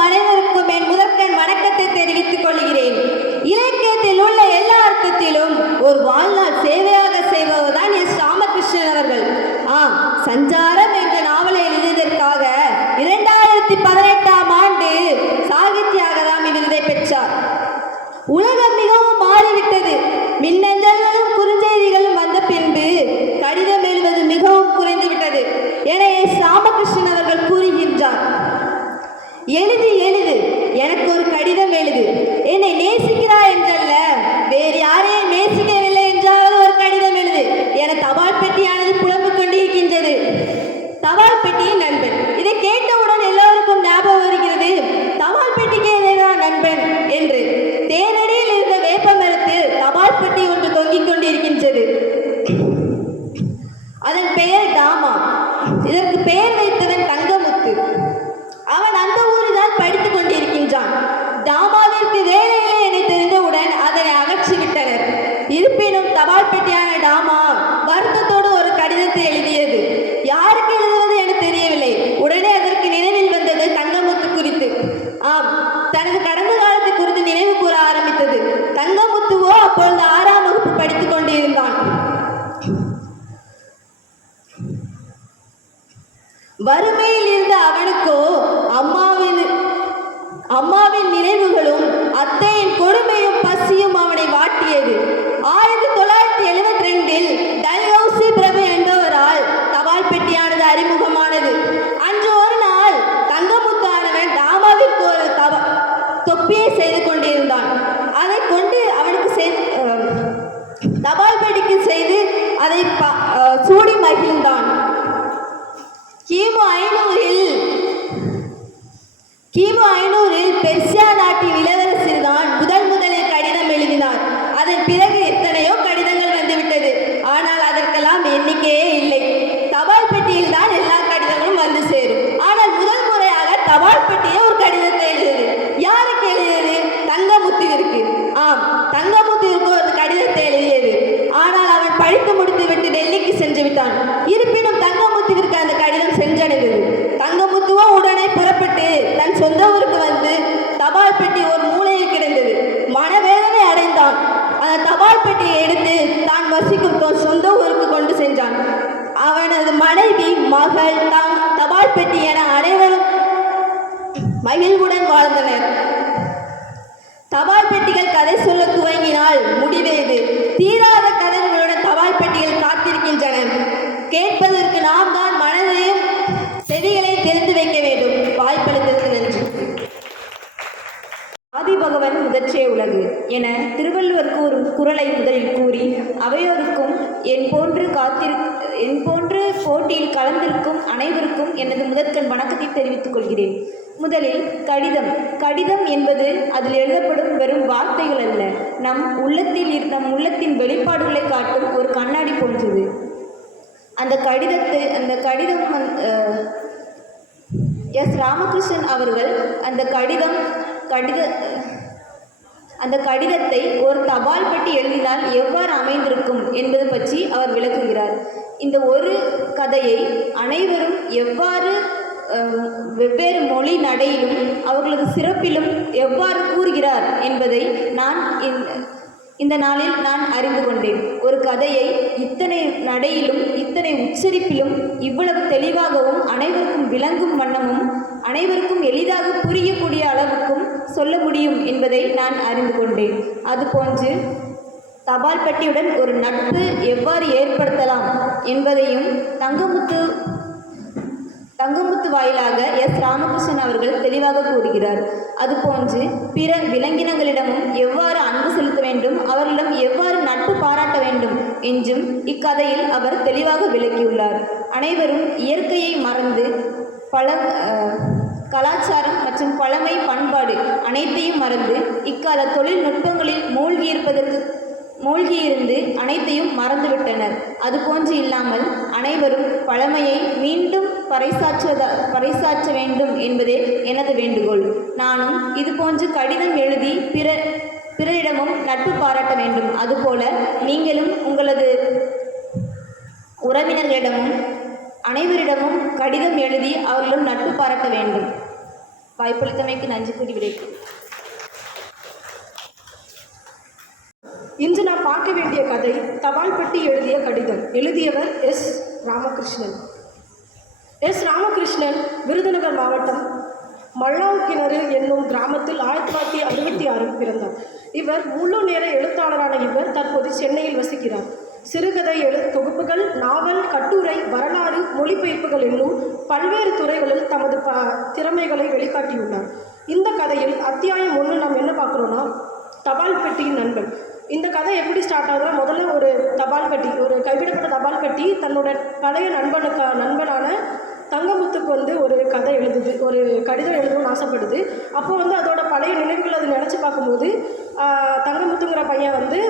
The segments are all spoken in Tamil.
இருக்கும் அனைவருக்கும் பெயர் தாமா இதற்கு பெயர் வைத்தவன் தங்கமுத்து அவன் அந்த ஊரில் தான் படித்துக் கொண்டிருக்கின்றான் தாமாவிற்கு வேலை இல்லை என தெரிந்தவுடன் அதனை அகற்றிவிட்டனர் இருப்பினும் தபால் பெட்டியான டாமா வருத்தத்தோடு ஒரு கடிதத்தை எழுதியது யாருக்கு எழுதுவது என தெரியவில்லை உடனே அதற்கு நினைவில் வந்தது தங்கமுத்து குறித்து ஆம் தனது கடந்த காலத்தை குறித்து நினைவு கூற ஆரம்பித்தது தங்கமுத்துவோ அப்பொழுது ஆறாம் வகுப்பு படித்துக் கொண்டிருந்தான் வறுமையில் இருந்த அவனுக்கோ அம்மாவின் அம்மாவின் நினைவுகளும் அத்தையின் கொடுமையும் பசியும் அவனை வாட்டியது ஆயிரத்தி தொள்ளாயிரத்தி எழுபத்தி ரெண்டில் டல்ஹவுசி பிரபு என்பவரால் தபால் பெட்டியானது அறிமுகமானது அன்று ஒரு நாள் தங்கமுத்தானவன் தாமாவிற்கு ஒரு தப தொப்பியை செய்து கொண்டிருந்தான். அதை கொண்டு அவனுக்கு தபால் படிக்க செய்து அதை சூடி மகிழ்ந்தான். கிமு ஐநூறில் கிமு ஐநூறில் பெர்சியா அவனது மனைவி மகள் தாம் தபால் பெட்டி என அனைவரும் மகிழ்வுடன் வாழ்ந்தனர். தபால் பெட்டிகள் கதை சொல்ல துவங்கினால் முடிவேது தீராத கதைகளுடன் தபால் பெட்டிகள் காத்திருக்கின்றன. கேட்பதற்கு நாம் தான் மனதையும் செவிகளை தெரிந்து வைக்க வேண்டும். வாய்ப்பளித்ததற்கு நன்றி. ஆதிபகவன் முதற்றே உலகு. என திருவள்ளுவர் கூறும் குரலை முதலில் கூறி அவையோருக்கும் என் போன்று காத்திரு என் போன்று போட்டியில் கலந்திருக்கும் அனைவருக்கும் எனது முதற்கண் வணக்கத்தை தெரிவித்துக் கொள்கிறேன். முதலில் கடிதம். கடிதம் என்பது அதில் எழுதப்படும் வெறும் வார்த்தைகள் அல்ல. நம் உள்ளத்தில் இரு- நம் உள்ளத்தின் வெளிப்பாடுகளை காட்டும் ஒரு கண்ணாடி போன்றது. அந்த கடிதத்தை அந்த கடிதம் எஸ். ராமகிருஷ்ணன் அவர்கள் அந்த கடிதம் கடித அந்த கடிதத்தை ஒரு தபால் பெட்டி எழுதினால் எவ்வாறு அமைந்திருக்கும் என்பது பற்றி அவர் விளக்குகிறார். இந்த ஒரு கதையை அனைவரும் எவ்வாறு வெவ்வேறு மொழி நடையிலும் அவர்களது சிறப்பிலும் எவ்வாறு கூறுகிறார் என்பதை நான் இந்த நாளில் நான் அறிந்து கொண்டேன். ஒரு கதையை இத்தனை நடையிலும் இத்தனை உச்சரிப்பிலும் இவ்வளவு தெளிவாகவும் அனைவருக்கும் விளங்கும் வண்ணமும் அனைவருக்கும் எளிதாக புரியக்கூடிய அளவுக்கும் சொல்ல முடியும் என்பதை நான் அறிந்து கொண்டேன். அதுபோன்று தபால் பெட்டியுடன் ஒரு நட்பு எவ்வாறு ஏற்படுத்தலாம் என்பதையும் தங்கமுத்து தங்கமுத்து வாயிலாக எஸ் ராமகிருஷ்ணன் அவர்கள் தெளிவாக கூறுகிறார். அதுபோன்று பிற விலங்கினங்களிடமும் எவ்வாறு அன்பு செலுத்த வேண்டும் அவர்களிடம் எவ்வாறு நட்பு பாராட்ட வேண்டும் என்றும் இக்கதையில் அவர் தெளிவாக விளக்கியுள்ளார். அனைவரும் இயற்கையை மறந்து பல கலாச்சாரம் மற்றும் பழமை பண்பாடு அனைத்தையும் மறந்து இக்கால தொழில்நுட்பங்களில் மூழ்கியிருப்பதற்கு மூழ்கியிருந்து அனைத்தையும் மறந்துவிட்டனர். அதுபோன்று இல்லாமல் அனைவரும் பழமையை மீண்டும் பறைசாற்றுவதா பறைசாற்ற வேண்டும் என்பதே எனது வேண்டுகோள். நானும் இதுபோன்று கடிதம் எழுதி பிற பிறரிடமும் நட்பு பாராட்ட வேண்டும். அதுபோல நீங்களும் உங்களது உறவினர்களிடமும் அனைவரிடமும் கடிதம் எழுதி அவர்களும் நட்பு பாராட்ட வேண்டும். வாய்ப்பளித்தமைக்கு நன்றி கூறி விடைபெறுகிறேன். இன்று நான் பார்க்க வேண்டிய கதை தபால் பெட்டி எழுதிய கடிதம். எழுதியவர் எஸ். ராமகிருஷ்ணன். எஸ். ராமகிருஷ்ணன் விருதுநகர் மாவட்டம் மல்லாவ் கிணறு என்னும் கிராமத்தில் ஆயிரத்தி தொள்ளாயிரத்தி அறுபத்தி ஆறில் பிறந்தார். இவர் முழு நேர எழுத்தாளரான இவர் தற்போது சென்னையில் வசிக்கிறார். சிறுகதை எழு தொகுப்புகள் நாவல் கட்டுரை வரலாறு மொழிபெயர்ப்புகள் என்னும் பல்வேறு துறைகளில் தமது ப திறமைகளை வெளிக்காட்டியுள்ளார். இந்த கதையில் அத்தியாயம் ஒன்று நாம் என்ன பார்க்குறோன்னா தபால் பெட்டியின் நண்பன். இந்த கதை எப்படி ஸ்டார்ட் ஆகுதுன்னா முதல்ல ஒரு தபால் கட்டி ஒரு கைவிடப்பட்ட தபால் கட்டி தன்னோட பழைய நண்பனுக்கு நண்பனான தங்கமுத்துக்கு வந்து ஒரு கதை எழுதுது ஒரு கடிதம் எழுதணும்னு ஆசைப்படுது. அப்போ வந்து அதோட பழைய நினைவுகள் அது நினச்சி பார்க்கும்போது தங்கமுத்துங்கிற பையன் வந்து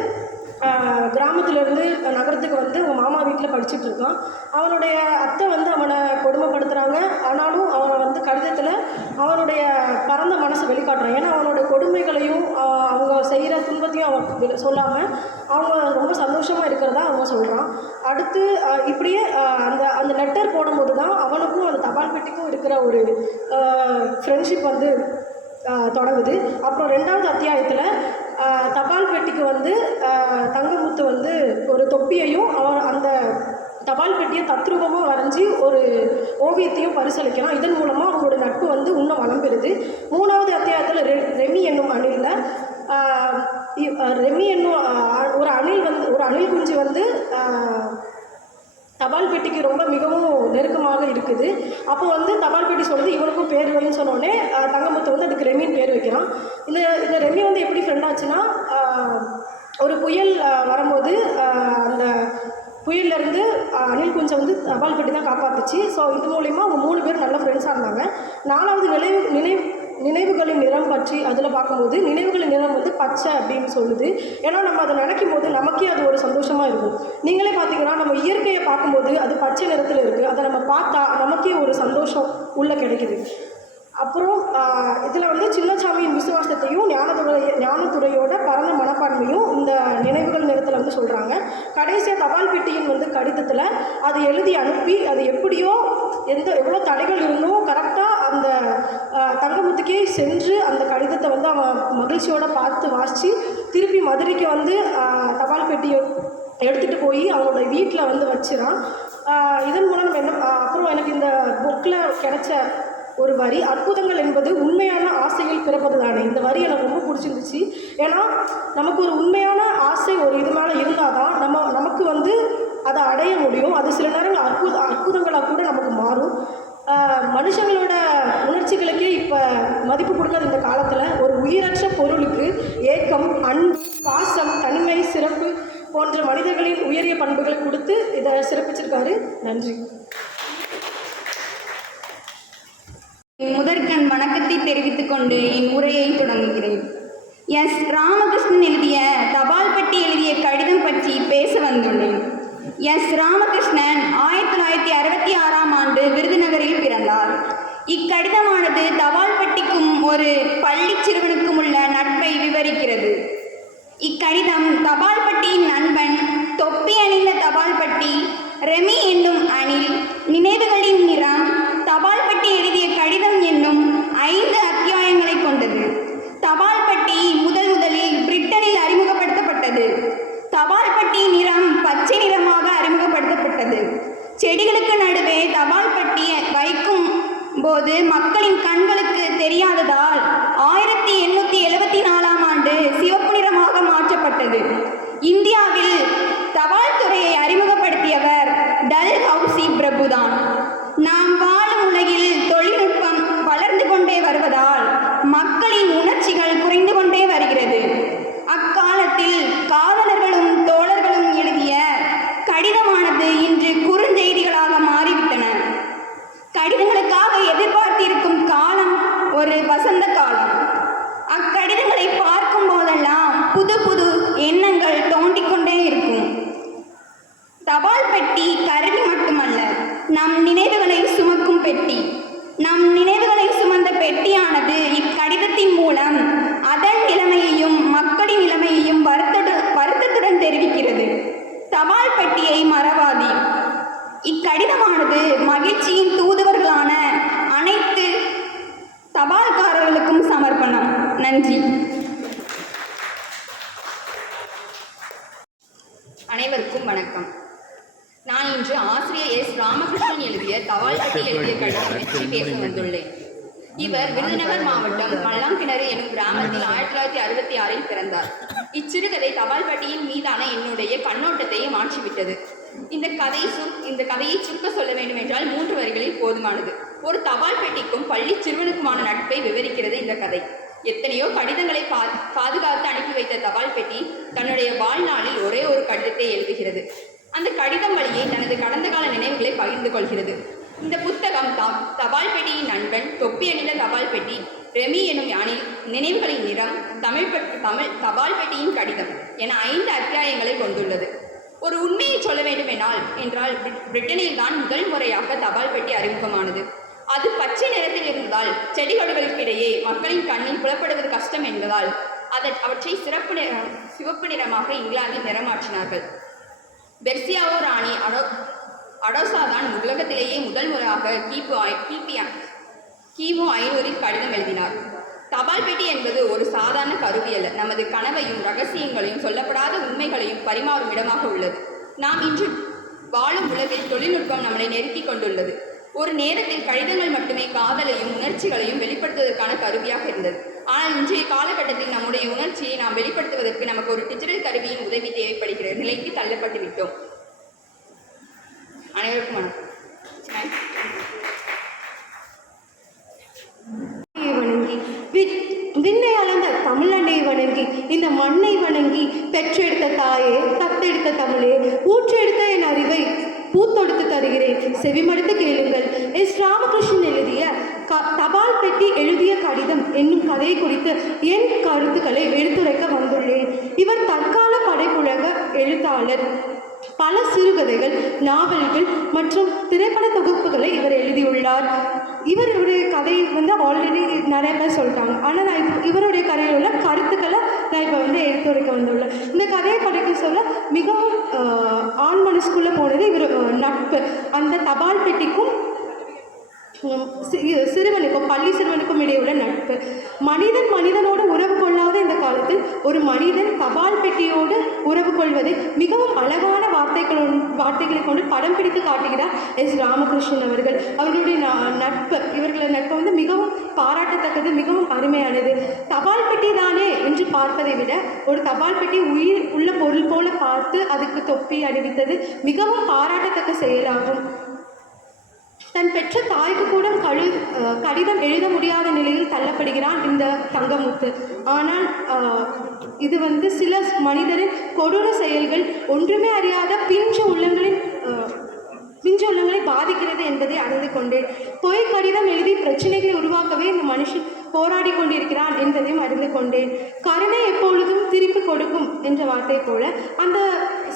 கிராமத்திலேருந்து நகரத்துக்கு வந்து அவன் மாமா வீட்டில் படிச்சுட்டு இருக்கான். அவனுடைய அத்தை வந்து அவனை கொடுமைப்படுத்துகிறாங்க ஆனாலும் அவனை வந்து கடிதத்தில் அவனுடைய பரந்த மனசை வெளிக்காட்டுறான். ஏன்னா அவனோட கொடுமைகளையும் அவங்க செய்கிற துன்பத்தையும் அவன் சொல்லாமல் அவங்க ரொம்ப சந்தோஷமாக இருக்கிறதா அவன் சொல்கிறான் அடுத்து இப்படியே அந்த அந்த லெட்டர் போடும்போது தான் அவனுக்கும் அந்த தபால் பெட்டிக்கும் இருக்கிற ஒரு ஃப்ரெண்ட்ஷிப் வந்து தொடங்குது. அப்புறம் ரெண்டாவது அத்தியாயத்தில் தபால் பெட்டிக்கு வந்து தங்கமுத்து வந்து ஒரு தொப்பியையும் அவர் அந்த தபால் பெட்டியை தத்ரூபமாக வரைஞ்சி ஒரு ஓவியத்தையும் பரிசளிக்கிறான் இதன் மூலமாக அவங்களோட நட்பு வந்து இன்னும் வளம் பெறுது. மூணாவது அத்தியாயத்தில் ரெ ரெமி என்னும் அணிலில் ரெமி என்னும் ஒரு அணில் வந்து ஒரு அணில் குஞ்சு வந்து தபால் பெட்டிக்கு ரொம்ப மிகவும் நெருக்கமாக இருக்குது. அப்போ வந்து தபால் பெட்டி சொல்லுது இவனுக்கும் பேர் வைன்னு சொன்னோடனே தங்கமுத்து வந்து அதுக்கு ரெமின்னு பேர் வைக்கிறான். இந்த இந்த ரெமி வந்து எப்படி ஃப்ரெண்ட் ஆச்சுன்னா ஒரு புயல் வரும்போது அந்த புயல்லேருந்து அணில் குஞ்சை வந்து தபால் பெட்டி தான் காப்பாற்றுச்சு ஸோ இது மூலிமா அவங்க மூணு பேர் நல்ல ஃப்ரெண்ட்ஸாக இருந்தாங்க. நாலாவது நினைவு நினைவு நினைவுகளின் நிறம் பற்றி அதில் பார்க்கும்போது நினைவுகளின் நிறம் வந்து பச்சை அப்படின்னு சொல்லுது. ஏன்னா நம்ம அதை நினைக்கும் போது நமக்கே அது ஒரு சந்தோஷமாக இருக்கும். நீங்களே பார்த்தீங்கன்னா நம்ம இயற்கையை பார்க்கும்போது அது பச்சை நிறத்தில் இருக்குது அதை நம்ம பார்த்தா நமக்கே ஒரு சந்தோஷம் உள்ளே கிடைக்குது. அப்புறம் இதில் வந்து சின்னசாமியின் விசுவாசத்தையும் ஞானத்துறை ஞானத்துறையோட பரந்த மனப்பான்மையும் இந்த நினைவுகள் நிறத்தில் வந்து சொல்கிறாங்க கடைசியாக தபால் பெட்டியின் வந்து கடிதத்தில் அது எழுதி அனுப்பி அது எப்படியோ எந்த எவ்வளோ தடைகள் இருந்தோ கரெக்டாக அந்த தங்கமுத்துக்கே சென்று அந்த கடிதத்தை வந்து அவன் மகிழ்ச்சியோடு பார்த்து வாசித்து திருப்பி மதுரைக்கு வந்து தபால் பெட்டியை எடுத்துகிட்டு போய் அவங்களோட வீட்டில் வந்து வச்சிடான் இதன் மூலம் நம்ம என்ன அப்புறம் எனக்கு இந்த புக்கில் கிடைச்ச ஒரு வரி அற்புதங்கள் என்பது உண்மையான ஆசையில் பிறப்பது தானே இந்த வரி எனக்கு ரொம்ப பிடிச்சிருந்துச்சு. ஏன்னா நமக்கு ஒரு உண்மையான ஆசை ஒரு இது மேலே இருந்தால் தான் நம்ம நமக்கு வந்து அதை அடைய முடியும். அது சில நேரங்கள் அற்புத அற்புதங்களாக கூட நமக்கு மாறும். மனுஷங்களோட உணர்ச்சிகளுக்கே இப்போ மதிப்பு கொடுக்காத இந்த காலத்தில் ஒரு உயிரற்ற பொருளுக்கு ஏக்கம் அன்பு பாசம் தனிமை சிறப்பு போன்ற மனிதர்களின் உயரிய பண்புகளை கொடுத்து இதை சிறப்பிச்சிருக்காரு. நன்றி. என் முதற்கண் வணக்கத்தை தெரிவித்துக் கொண்டு என் உரையை தொடங்குகிறேன். எஸ். ராமகிருஷ்ணன் எழுதிய தபால் பட்டி எழுதிய கடிதம் பற்றி பேச வந்துள்ளேன். எஸ். ராமகிருஷ்ணன் ஆயிரத்தி தொள்ளாயிரத்தி அறுபத்தி ஆறாம் ஆண்டு விருதுநகரில் பிறந்தார். இக்கடிதமானது தபால் பட்டிக்கும் ஒரு பள்ளி சிறுவனுக்கும் உள்ள நட்பை விவரிக்கிறது. இக்கடிதம் தபால்பட்டியின் நண்பன் தொப்பி அணிந்த தபால்பட்டி ரெமி என்னும் அணில் நினைவுகளின் நிறம் தபால்பட்டி எழுதிய கடிதம் என்னும் ஐந்து அத்தியாயங்களை கொண்டது. தபால் பெட்டி முதல் முதலில் பிரிட்டனில் அறிமுகப்படுத்தப்பட்டது. தபால்பட்டி நிறம் பச்சை நிறமாக அறிமுகப்படுத்தப்பட்டது. செடிகளுக்கு நடுவே தபால் வைக்கும் போது மக்களின் கண்களுக்கு தெரியாததால் ஆயிரத்தி எண்ணூற்றி எழுபத்தி நாலாம் ஆண்டு சிவப்பு நிறமாக மாற்றப்பட்டது இந்தியாவில் தபால் துறையை அறிமுகப்படுத்தியவர் டல் ஹவுசி பிரபுதான் நாம் வாழும் உலகில் தொழில்நுட்பம் வளர்ந்து கொண்டே வருவதால் மக்களின் உணர்ச்சிகள் குறைந்து கொண்டே வருகிறது அக்காலத்தில் காதலர்களும் தோழர்களும் எழுதிய கடிதமானது இன்று குறுஞ்செய்திகளாக மாறிவிட்டன கடிதங்களுக்காக எதிர்பார்த்திருக்கும் காலம் ஒரு வசந்த காலம் அக்கடிதங்களை பார்க்கும் போதெல்லாம் புது புது எண்ணங்கள் தோண்டிக் கொண்டே இருக்கும் தபால் பெட்டி கருவி மட்டுமல்ல நம் நினைவுகளை சுமக்கும் பெட்டி நம் நினைவுகளை சுமந்த பெட்டியானது இக்கடிதத்தின் மூலம் அதன் நிலைமையையும் மக்களின் நிலைமையையும் வருத்தடு வருத்தத்துடன் தெரிவிக்கிறது தபால் பெட்டியை மறவாதி இக்கடிதமானது மகிழ்ச்சியின் தூதுவர்களான அனைத்து தபால்கார நன்றி அனைவருக்கும் வணக்கம் நான் இன்று ஆசிரியர் எஸ் ராமகிருஷ்ணன் எழுதிய தபால் பெட்டி எழுதிய கடிதம் பற்றி பேச வந்துள்ளேன் இவர் விருதுநகர் மாவட்டம் மல்லாங்கிணறு எனும் கிராமத்தில் ஆயிரத்தி தொள்ளாயிரத்தி அறுபத்தி ஆறில் பிறந்தார் இச்சிறுகதை தபால் பெட்டியின் மீதான என்னுடைய கண்ணோட்டத்தை மாற்றிவிட்டது இந்த கதை சுர் இந்த கதையை சுருக்க சொல்ல வேண்டும் என்றால் மூன்று வரிகளில் போதுமானது ஒரு தபால் பெட்டிக்கும் பள்ளி சிறுவனுக்குமான நட்பை விவரிக்கிறது இந்த கதை. எத்தனையோ கடிதங்களை பா பாதுகாத்து அனுப்பி வைத்த தபால் பெட்டி தன்னுடைய வாழ்நாளில் ஒரே ஒரு கடிதத்தை எழுதுகிறது. அந்த கடிதம் வழியே தனது கடந்த கால நினைவுகளை பகிர்ந்து கொள்கிறது. இந்த புத்தகம் த தபால் பெட்டியின் நண்பன் தொப்பி அணிந்த தபால் பெட்டி ரெமி எனும் யானில் நினைவுகளின் நிறம் தமிழ் தமிழ் தபால் பெட்டியின் கடிதம் என ஐந்து அத்தியாயங்களை கொண்டுள்ளது. ஒரு உண்மையை சொல்ல வேண்டுமென்றால் என்றால் பிரிட்டனில் தான் முதல் முறையாக தபால் பெட்டி அறிமுகமானது. அது பச்சை நிறத்தில் இருந்ததால் செடிகளுக்கிடையே மக்களின் கண்ணில் புலப்படுவது கஷ்டம் என்பதால் அதை அவற்றை சிறப்பு நிற சிவப்பு நிறமாக இங்கிலாந்தில் நிறமாற்றினார்கள். பெர்சியாவோ ராணி அடோ அடோசா தான் உலகத்திலேயே முதல் முறையாக கிபு கிபி கிமு ஐநூறில் கடிதம் எழுதினார். தபால் பெட்டி என்பது ஒரு சாதாரண கருவி அல்ல. நமது கனவையும் ரகசியங்களையும் சொல்லப்படாத உண்மைகளையும் பரிமாறும் இடமாக உள்ளது. நாம் இன்று வாழும் உலகில் தொழில்நுட்பம் நம்மளை நெருக்கி கொண்டுள்ளது. ஒரு நேரத்தில் கடிதங்கள் மட்டுமே காதலையும் உணர்ச்சிகளையும் வெளிப்படுத்துவதற்கான கருவியாக இருந்தது. ஆனால் இன்றைய காலகட்டத்தில் நம்முடைய உணர்ச்சியை நாம் வெளிப்படுத்துவதற்கு நமக்கு ஒரு டிஜிட்டல் கருவியின் உதவி தேவைப்படுகிற நிலைக்கு தள்ளப்பட்டு விட்டோம். அனைவருக்கும் வணக்கம். வணங்கி வி- விண்ணை அளந்த தமிழனை வணங்கி இந்த மண்ணை வணங்கி பெற்றெடுத்த தாயே தத்தெடுத்த தமிழே ஊற்றெடுத்த என் அறிவை பூத்தொடுத்து தருகிறேன். செவிமடுத்து கேளுங்கள். எஸ் ராமகிருஷ்ணன் எழுதிய க தபால் பெட்டி எழுதிய கடிதம் என்னும் கதை குறித்து என் கருத்துக்களை எடுத்துரைக்க வந்துள்ளேன். இவர் தற்கால படைப்புலக எழுத்தாளர். பல சிறுகதைகள் நாவல்கள் மற்றும் திரைப்பட தொகுப்புகளை இவர் எழுதியுள்ளார். இவர் இவருடைய கதை வந்து ஆல்ரெடி நிறைய பேர் சொல்லிட்டாங்க. ஆனால் நான் இப்போ இவருடைய கதையில் உள்ள கருத்துக்களை நான் இப்போ வந்து எடுத்துரைக்க வந்துள்ளேன். இந்த கதையை படிக்க சொல்ல மிகவும் ஆண் மனசுக்குள்ளே போனது இவர் நட்பு. அந்த தபால் பெட்டிக்கும் சிறுவனுக்கும் பள்ளி சிறுவனுக்கும் இடையே உள்ள நட்பு. மனிதன் மனிதனோடு உறவு கொள்ளாத இந்த காலத்தில் ஒரு மனிதன் தபால் பெட்டியோடு உறவு கொள்வதை மிகவும் அழகான வார்த்தைகள் வார்த்தைகளை கொண்டு படம் பிடித்து காட்டுகிறார் எஸ். ராமகிருஷ்ணன் அவர்கள். அவர்களுடைய ந- நட்பு இவர்களது நட்பு வந்து மிகவும் பாராட்டத்தக்கது மிகவும் அருமையானது. தபால் பெட்டி தானே என்று பார்ப்பதை விட ஒரு தபால் பெட்டி உயிர் உள்ள பொருள் போல பார்த்து அதுக்கு தொப்பி அணிவித்தது மிகவும் பாராட்டத்தக்க செயலாகும். தன் பெற்ற தாய்க்கு கூட கழு கடிதம் எழுத முடியாத நிலையில் தள்ளப்படுகிறான் இந்த தங்கமுத்து. ஆனால் இது வந்து சில மனிதரின் கொடூர செயல்கள் ஒன்றுமே அறியாத பிஞ்ச உள்ளங்களின் பிஞ்ச உள்ளங்களை பாதிக்கிறது என்பதை அறிந்து கொண்டேன். பொய் கடிதம் எழுதி பிரச்சனைகளை உருவாக்கவே இந்த மனுஷன் போராடி கொண்டிருக்கிறான் என்பதையும் அறிந்து கொண்டேன். கருணை எப்பொழுதும் திருப்பி கொடுக்கும் என்ற வார்த்தை போல அந்த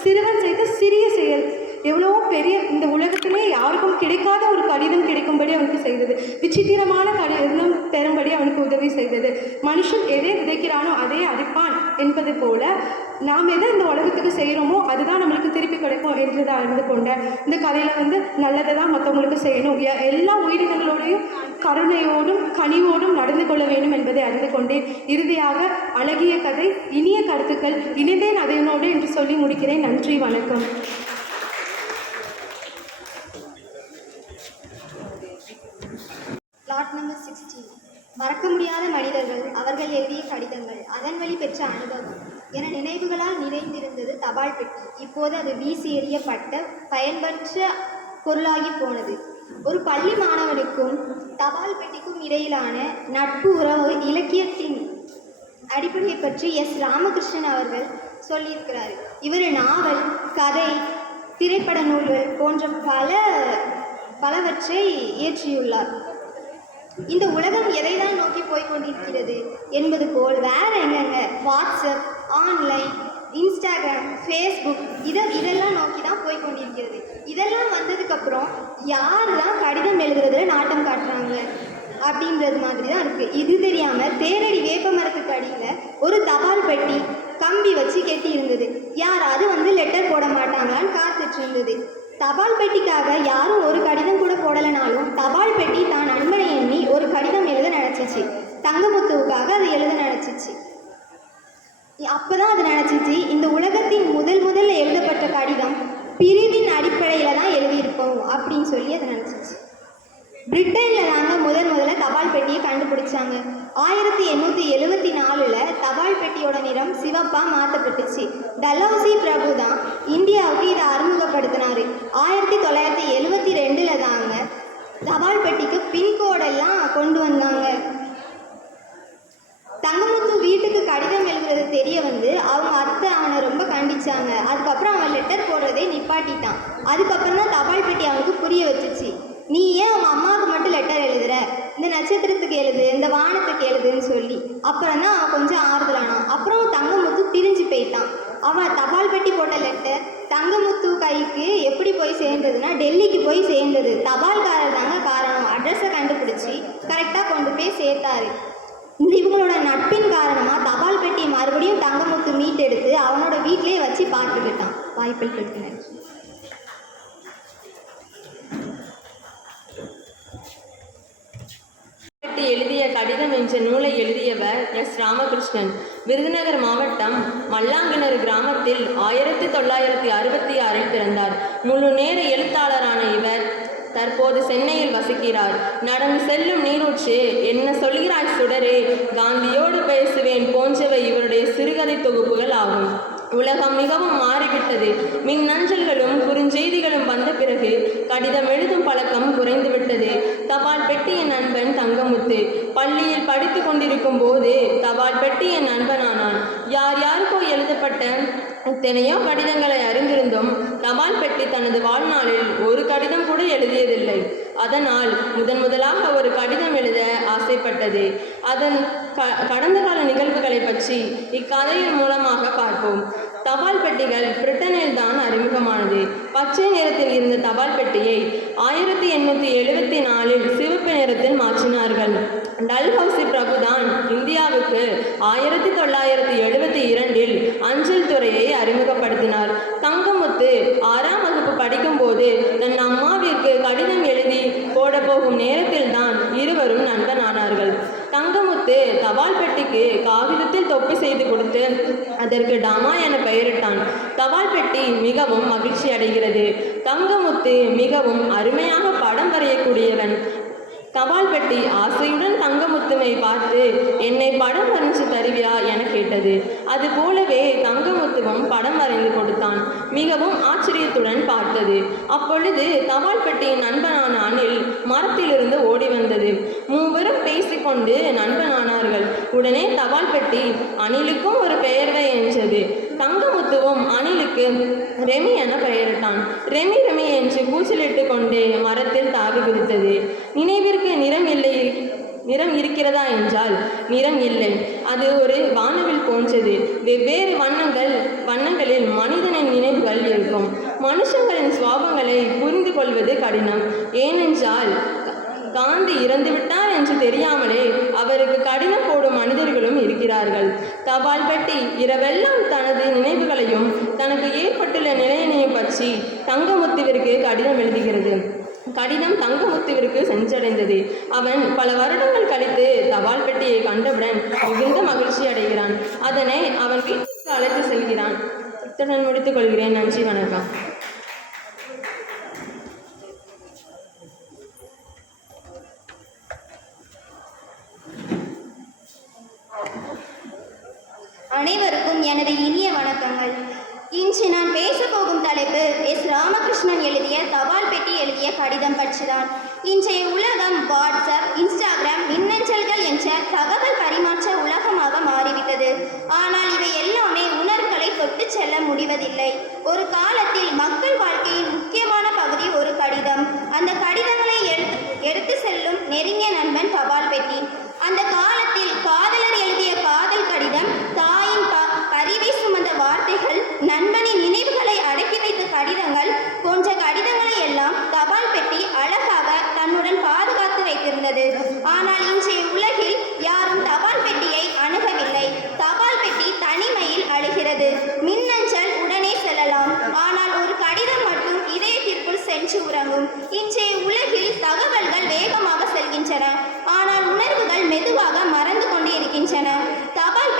சிறுவன் செய்த சிறிய செயல் எவ்வளவோ பெரிய இந்த உலகத்திலே யாருக்கும் கிடைக்காத ஒரு கடிதம் கிடைக்கும்படி அவனுக்கு செய்தது. விசித்திரமான கடிதம் பெறும்படி அவனுக்கு உதவி செய்தது. மனுஷன் எதை விதைக்கிறானோ அதே அடிப்பான் என்பது போல நாம் எதை இந்த உலகத்துக்கு செய்கிறோமோ அதுதான் நம்மளுக்கு திருப்பி கிடைக்கும் என்றதை அறிந்து கொண்டேன். இந்த கதையில் வந்து நல்லதை தான் மற்றவங்களுக்கு செய்யணும் எல்லா உயிரினங்களோடையும் கருணையோடும் கனிவோடும் நடந்து கொள்ள வேண்டும் என்பதை அறிந்து கொண்டேன். இறுதியாக அழகிய கதை இனிய கருத்துக்கள் இனிதேன் அதையனோடு என்று சொல்லி முடிக்கிறேன். நன்றி வணக்கம். லாட் நம்பர் சிக்ஸ்டீன் மறக்க முடியாத மனிதர்கள் அவர்கள் எழுதிய கடிதங்கள் அதன் வழி பெற்ற அனுபவம் என நினைவுகளால் நிறைந்திருந்தது தபால் பெட்டி. இப்போது அது வீசி எறியப்பட்ட பயன்பற்ற பொருளாகி போனது. ஒரு பள்ளி மாணவனுக்கும் தபால் பெட்டிக்கும் இடையிலான நட்பு உறவு இலக்கியத்தின் அடிப்படையை பற்றி எஸ். ராமகிருஷ்ணன் அவர்கள் சொல்லியிருக்கிறார். இவர் நாவல் கதை திரைப்பட நூல்கள் போன்ற பல பலவற்றை இயற்றியுள்ளார். இந்த உலகம் எதை தான் நோக்கி போய்கொண்டிருக்கிறது என்பது போல் வேற எங்கெங்க வாட்ஸ்அப் ஆன்லைன் இன்ஸ்டாகிராம் ஃபேஸ்புக் இதை இதெல்லாம் நோக்கி தான் போய் கொண்டிருக்கிறது இதெல்லாம் வந்ததுக்கப்புறம் யார் தான் கடிதம் எழுதுறதுல நாட்டம் காட்டுறாங்க அப்படின்றது மாதிரி தான் இருக்குது இது தெரியாமல் தேரடி வேப்ப மரத்துக்கு அடியில் ஒரு தபால் பெட்டி கம்பி வச்சு கெட்டி இருந்தது. யாராவது வந்து லெட்டர் போட மாட்டாங்களான்னு காத்துட்டு இருந்தது. தபால் பெட்டிக்காக யாரும் ஒரு கடிதம் கூட போடலைனாலும் தபால் பெட்டி தான் நண்பனை எண்ணி ஒரு கடிதம் எழுத நினச்சிச்சு. தங்கமுத்துவுக்காக அது எழுத நினச்சிச்சு. நினச்சிச்சு அப்பதான் அது நினச்சிச்சு இந்த உலகத்தின் முதல் முதல்ல எழுதப்பட்ட கடிதம் பிரிவின் அடிப்படையில் தான் எழுதியிருப்போம் அப்படின்னு சொல்லி அது நினச்சிச்சு. பிரிட்டனில் தாங்க முதன் முதல்ல தபால் பெட்டியை கண்டுபிடிச்சாங்க. ஆயிரத்தி எண்ணூற்றி எழுபத்தி நாலில் தபால் பெட்டியோட நிறம் சிவப்பாக மாற்றப்பட்டுச்சு. டலௌசி பிரபு தான் இந்தியாவுக்கு இதை அறிமுகப்படுத்தினார். ஆயிரத்தி தொள்ளாயிரத்தி எழுபத்தி ரெண்டில் தாங்க தபால் பெட்டிக்கு பின்கோடெல்லாம் கொண்டு வந்தாங்க. தங்கமுத்து வீட்டுக்கு கடிதம் எழுதுறது தெரிய வந்து அவங்க அத்தை அவனை ரொம்ப கண்டிச்சாங்க. அதுக்கப்புறம் அவன் லெட்டர் போடுறதே நிப்பாட்டிட்டான். அதுக்கப்புறம் தான் தபால் பெட்டி அவனுக்கு புரிய வச்சுச்சு. நீ ஏன் அவங்க அம்மாவுக்கு மட்டும் லெட்டர் எழுதுற? இந்த நட்சத்திரத்துக்கு எழுது இந்த வானத்துக்கு எழுதுன்னு சொல்லி. அப்புறம் தான் அவன் கொஞ்சம் ஆறுதலானான். அப்புறம் தங்கமுத்து பிரிஞ்சு போயிட்டான். அவன் தபால் பெட்டி போட்ட லெட்டர் தங்கமுத்து கைக்கு எப்படி போய் சேர்ந்ததுன்னா டெல்லிக்கு போய் சேர்ந்தது. தபால்காரர் தாங்க காரணம். அட்ரஸை கண்டுபிடிச்சி கரெக்டாக கொண்டு போய் சேர்த்தாரு. இந்த இவங்களோட நட்பின் காரணமாக தபால் பெட்டியை மறுபடியும் தங்கமுத்து மீட்டெடுத்து அவனோட வீட்டிலேயே வச்சு பார்த்துக்கிட்டான். வாய்ப்பில் நன்றி எழுதிய கடிதம் என்ற நூலை எஸ். ராமகிருஷ்ணன். விருதுநகர் மாவட்டம் மல்லாங்கிணறு கிராமத்தில் ஆயிரத்தி தொள்ளாயிரத்தி அறுபத்தி ஆறில் பிறந்தார். முழு நேர எழுத்தாளரான இவர் தற்போது சென்னையில் வசிக்கிறார். நடந்து செல்லும் நீரூற்று என்ன சொல்கிறாய் சுடரே? காந்தியோடு பேசுவேன் போன்றவை இவருடைய சிறுகதை தொகுப்புகள் ஆகும். உலகம் மிகவும் மாறிவிட்டது. மின்னஞ்சல்களும் குறுஞ்செய்திகளும் வந்த பிறகு கடிதம் எழுதும் பழக்கம் குறைந்துவிட்டது. தபால் பெட்டியின் நண்பன் தங்கமுத்து. பள்ளியில் படித்து கொண்டிருக்கும் போது தபால் பெட்டியின் நண்பனானான். யார் யாருக்கோ எழுதப்பட்ட இத்தனையோ கடிதங்களை அறிந்திருந்தும் தபால் பெட்டி தனது வாழ்நாளில் ஒரு கடிதம் கூட எழுதியதில்லை. அதனால் முதன் முதலாக ஒரு கடிதம் எழுத ஆசைப்பட்டது. அதன் க கடந்த கால நிகழ்வுகளை பற்றி இக்கதையின் மூலமாக பார்ப்போம். தபால் பெட்டிகள் பிரிட்டனில் தான் அறிமுகமானது. பச்சை நிறத்தில் இருந்த தபால் பெட்டியை ஆயிரத்தி எண்ணூற்றி எழுபத்தி நாலில் சிவப்பு நிறத்தில் மாற்றினார்கள். டல்ஹவுசி பிரபுதான் இந்தியாவுக்கு ஆயிரத்தி தொள்ளாயிரத்தி எழுபத்தி இரண்டில் அஞ்சல் துறையை அறிமுகப்படுத்தினார். தங்கமுத்து ஆறாம் வகுப்பு படிக்கும்போது தன் அம்மாவிற்கு கடிதம் எழுதி போட போகும் நேரத்தில் தான் இருவரும் நண்பனானார்கள் தங்கமுத்து தபால் பெட்டிக்கு காகிதத்தில் தொப்பி செய்து கொடுத்து அதற்கு டாமா என பெயரிட்டான். தபால் பெட்டி மிகவும் மகிழ்ச்சி அடைகிறது தங்கமுத்து மிகவும் அருமையாக படம் வரையக்கூடியவன். தபால் பெட்டி ஆசையுடன் தங்கமுத்துவை பார்த்து என்னை படம் வரைஞ்சு தருவியா? என கேட்டது. அது போலவே தங்கமுத்துவும் படம் வரைந்து கொடுத்தான். மிகவும் ஆச்சரியத்துடன் பார்த்தது. அப்பொழுது தபால் பெட்டியின் நண்பனான அனில் மரத்திலிருந்து ஓடி வந்தது. மூவரும் பேசிக்கொண்டு நண்பனானார்கள். உடனே தபால் பெட்டி ஒரு பெயர்வை என்றது. தங்கமுத்துவும் அணிலுக்கு ரெமி என பெயரிட்டான். ரெமி ரெமி என்று கூச்சலிட்டு கொண்டே மரத்தில் தாவி குதித்தது. நினைவிற்கு நிறம் இல்லை நிறம் இருக்கிறதா என்றால் நிறம் இல்லை. அது ஒரு வானவில் போன்றது வெவ்வேறு வண்ணங்கள் வண்ணங்களில் மனிதனின் நினைவுகள் இருக்கும். மனுஷங்களின் சுவாபங்களை புரிந்து கொள்வது கடினம். ஏனென்றால் காந்தி இறந்துவிட்டார் என்று தெரியாமலே அவருக்கு கடினம் போடும் மனிதர்களும் இருக்கிறார்கள். தபால் பெட்டி இரவெல்லாம் தனது நினைவுகளையும் தனக்கு ஏற்பட்டுள்ள நிலையினையும் பற்றி தங்கமுத்துவிற்கு கடிதம் எழுதுகிறது. கடிதம் தங்கமுத்துவிற்கு சென்றடைந்தது. அவன் பல வருடங்கள் கழித்து தபால் பெட்டியை கண்டவுடன் மிகுந்த மகிழ்ச்சி அடைகிறான். அதனை அவன் வீட்டுக்கு அழைத்து செல்கிறான். இத்துடன் முடித்துக் கொள்கிறேன். நன்றி வணக்கம் அனைவருக்கும் எனது இனிய வணக்கங்கள் இன்று நான் பேச போகும் தலைப்பு எஸ் ராமகிருஷ்ணன் எழுதிய தபால் பெட்டி எழுதிய கடிதம் பற்றிதான் இன்றைய உலகம் வாட்ஸ்அப் இன்ஸ்டாகிராம் மின்னஞ்சல்கள் என்ற தகவல் பரிமாற்ற உலகமாக மாறிவிட்டது ஆனால் இவை எல்லாமே உணர்வுகளை தொட்டு செல்ல முடிவதில்லை ஒரு காலத்தில் மக்கள் வாழ்க்கையின் முக்கியமான பகுதி ஒரு கடிதம் அந்த கடிதங்களை எடுத்து எடுத்து செல்லும் நெருங்கிய நண்பன் தபால் பெட்டி அந்த காலத்தில் காதலர் எழுதிய காதல் கடிதம் தாயின் ப பரிவை சுமந்த வார்த்தைகள் நண்பனின் நினைவுகளை அடக்கி வைத்த கடிதங்கள் போன்ற கடிதங்களை எல்லாம் தபால் பெட்டி அழகாக தன்னுடன் பாதுகாத்து வைத்திருந்தது ஆனால் இன்றைய உலகில் யாரும் தபால் பெட்டியை அணுகவில்லை தபால் பெட்டி தனிமையில் அழுகிறது மின்னஞ்சல் உடனே செல்லலாம் ஆனால் ஒரு கடிதம் மட்டும் இதயத்திற்குள் சென்று உறங்கும் இன்றைய உலகில் தகவல்கள் வேகமாக செல்கின்றன ஆனால் உணர்வுகள் மெதுவாக மறந்து கொண்டே இருக்கின்றன தபால்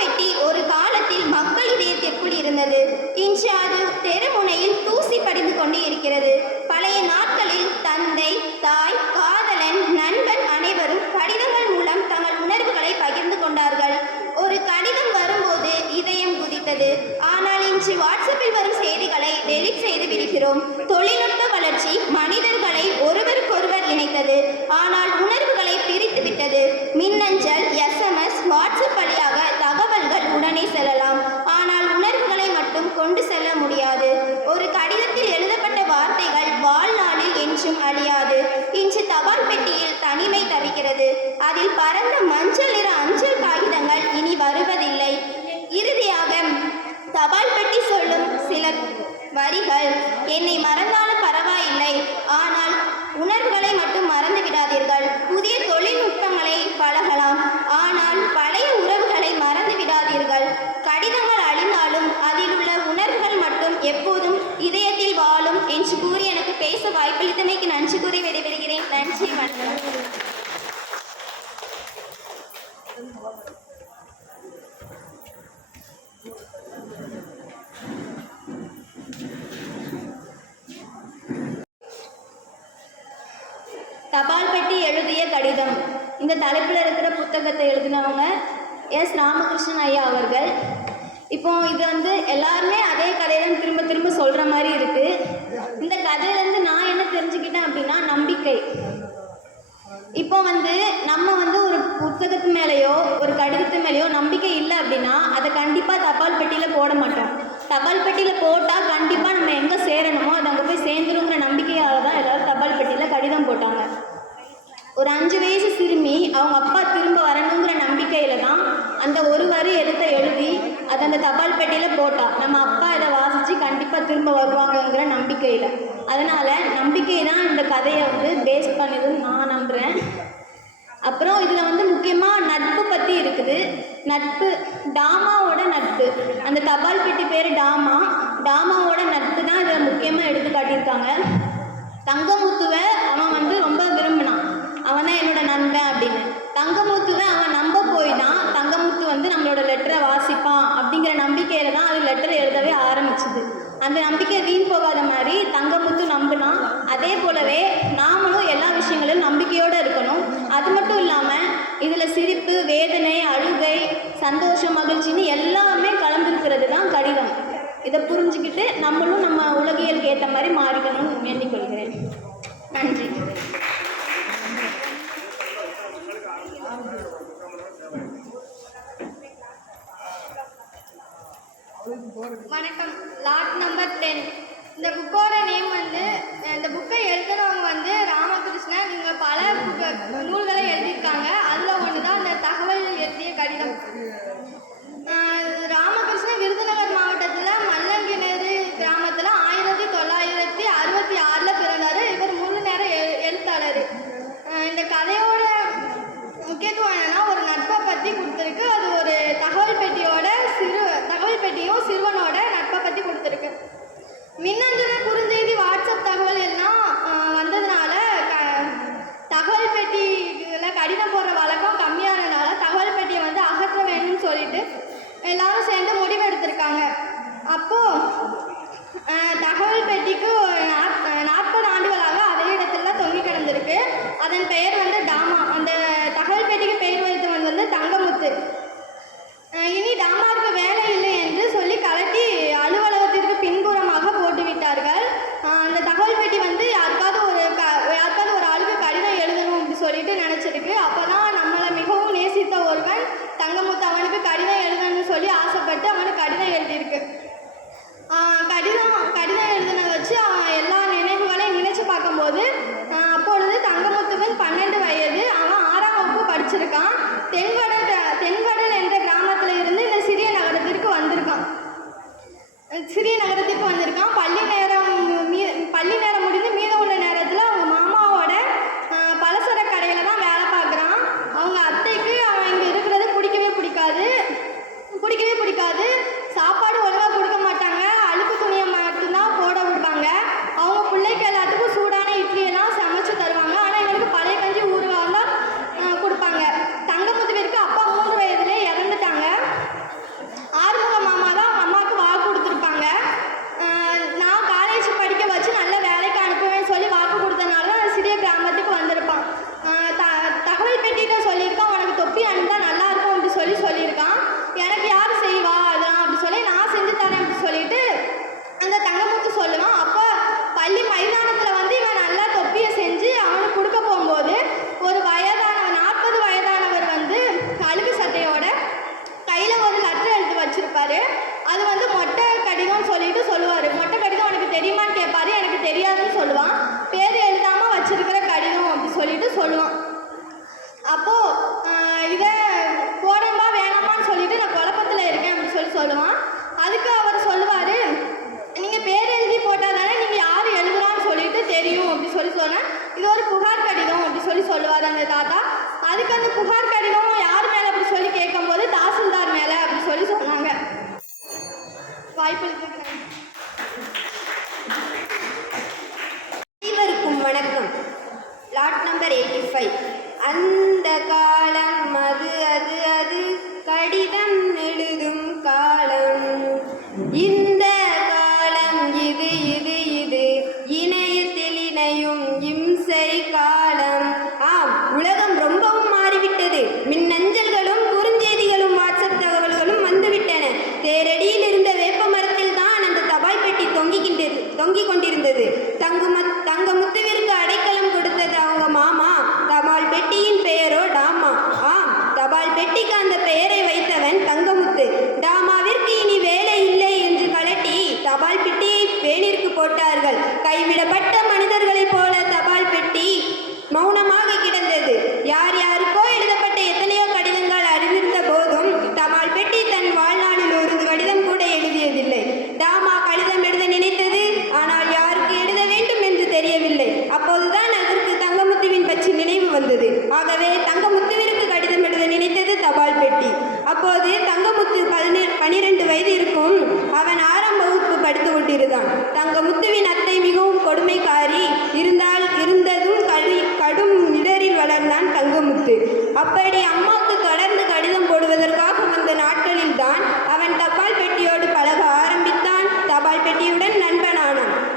இன்று அது தெருமுனையில் தூசி படிந்து கொண்டு இருக்கிறது பழைய நாட்களில் தந்தை தாய் காதலன் நண்பன் அனைவரும் கடிதங்கள் மூலம் தங்கள் உணர்வுகளை பகிர்ந்து கொண்டார்கள் ஒரு கடிதம் வரும்போது இதயம் குதித்தது ஆனால் இன்று வாட்ஸ்அப்பில் வரும் செய்திகளை டெலிட் செய்து விடுகிறோம் தொழில்நுட்ப வளர்ச்சி மனிதர்களை ஒருவருக்கொருவர் இணைத்தது ஆனால் உணர்வுகளை பிரித்து விட்டது மின்னஞ்சல் எஸ்எம்எஸ் வாட்ஸ்அப் வழியாக தகவல்கள் உடனே செல்லலாம் ஆனால் உணர்வுகளை மட்டும் கொண்டு செல்ல முடியாது ஒரு கடிதத்தில் எழுதப்பட்ட வார்த்தைகள் வாழ்நாளில் என்றும் அழியாது இன்று தபால் பெட்டியில் தனிமை தவிக்கிறது அதில் பறந்த மஞ்சள் நிற அஞ்சல் காகிதங்கள் இனி வருவதில்லை இறுதியாக தபால் பெட்டி சொல்லும் சில வரிகள் என்னை மறந்தாலும் பரவாயில்லை ஆனால் உணர்வுகளை மட்டும் மறந்து விடாதீர்கள் புதிய தொழில்நுட்பங்களை பழகலாம் ஆனால் பழைய உறவுகளை மறந்து விடாதீர்கள் கடிதங்கள் அழிந்தாலும் அதில் உள்ள உணர்வுகள் மட்டும் எப்போதும் இதயத்தில் வாழும் என்று கூறி எனக்கு பேச வாய்ப்பளித்தமைக்கு நன்றி கூறி விடைபெறுகிறேன் நன்றி வணக்கம் தபால் பெட்டி எழுதிய கடிதம். இந்த தலைப்பில் இருக்கிற புத்தகத்தை எழுதினவங்க எஸ். ராமகிருஷ்ணன் ஐயா அவர்கள். இப்போ இது வந்து எல்லாருமே அதே கதையை தான் திரும்ப திரும்ப சொல்கிற மாதிரி இருக்குது இந்த கதையிலேருந்து நான் என்ன தெரிஞ்சுக்கிட்டேன் அப்படின்னா நம்பிக்கை. இப்போ வந்து நம்ம வந்து ஒரு புத்தகத்து மேலேயோ ஒரு கடிதத்து மேலேயோ நம்பிக்கை இல்லை அப்படின்னா அதை கண்டிப்பாக தபால் பெட்டியில் போட மாட்டோம். தபால் பெட்டியில் போட்டால் கண்டிப்பாக நம்ம எங்கே சேரணுமோ அது அங்கே போய் சேர்ந்துருங்கிற நம்பிக்கையால் தான் எல்லாரும் தபால் பெட்டியில் கடிதம் போட்டாங்க. ஒரு அஞ்சு வயசு சிறுமி அவங்க அப்பா திரும்ப வரணுங்கிற நம்பிக்கையில் தான் அந்த ஒரு வரி எழுத்தை எழுதி அதை அந்த தபால் பெட்டியில் போட்டா. நம்ம அப்பா இதை வாசித்து கண்டிப்பாக திரும்ப வருவாங்கங்கிற நம்பிக்கையில். அதனால் நம்பிக்கை தான் இந்த கதையை வந்து பேஸ் பண்ணுதுன்னு நான் நம்புகிறேன் அப்புறம் இதில் வந்து முக்கியமாக நட்பு பற்றி இருக்குது. நட்பு டாமாவோட நட்பு. அந்த தபால் பெட்டி பேர் டாமா. டாமாவோட நட்பு தான் இதில் முக்கியமாக எடுத்து காட்டியிருக்காங்க. தங்கமுத்துவை அவன் வந்து ரொம்ப விரும்பினான் அவன் தான் என்னோட நண்பன் அப்படின்னு தங்கமுத்துவை அவன் நம்ப போய் தான் தங்கமுத்து வந்து நம்மளோட லெட்டரை வாசிப்பான் அப்படிங்கிற நம்பிக்கையில தான் அது லெட்டர் எழுதவே ஆரம்பிச்சுது அந்த நம்பிக்கை வீண் போகாத மாதிரி தங்கமுத்து நம்பினா அதே போலவே நாமளும் எல்லா விஷயங்களும் நம்பிக்கையோடு இருக்கணும். அது மட்டும் இல்லாமல் இதில் சிரிப்பு வேதனை அழுகை சந்தோஷம் மகிழ்ச்சின்னு எல்லாமே கலந்துருக்கிறது தான் கடிதம் இதை புரிஞ்சுக்கிட்டு நம்மளும் நம்ம உலகியலுக்கு ஏற்ற மாதிரி மாறிக்கணும்னு வேண்டிக் கொள்கிறேன் நன்றி. வணக்கம். லாட் நம்பர் டென் இந்த புக்கோட நேம் வந்து இந்த புக்கை எழுதுறவங்க வந்து ராமகிருஷ்ணன். இவங்க பல நூல்களை எழுதியிருக்காங்க.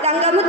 தங்கமுத்து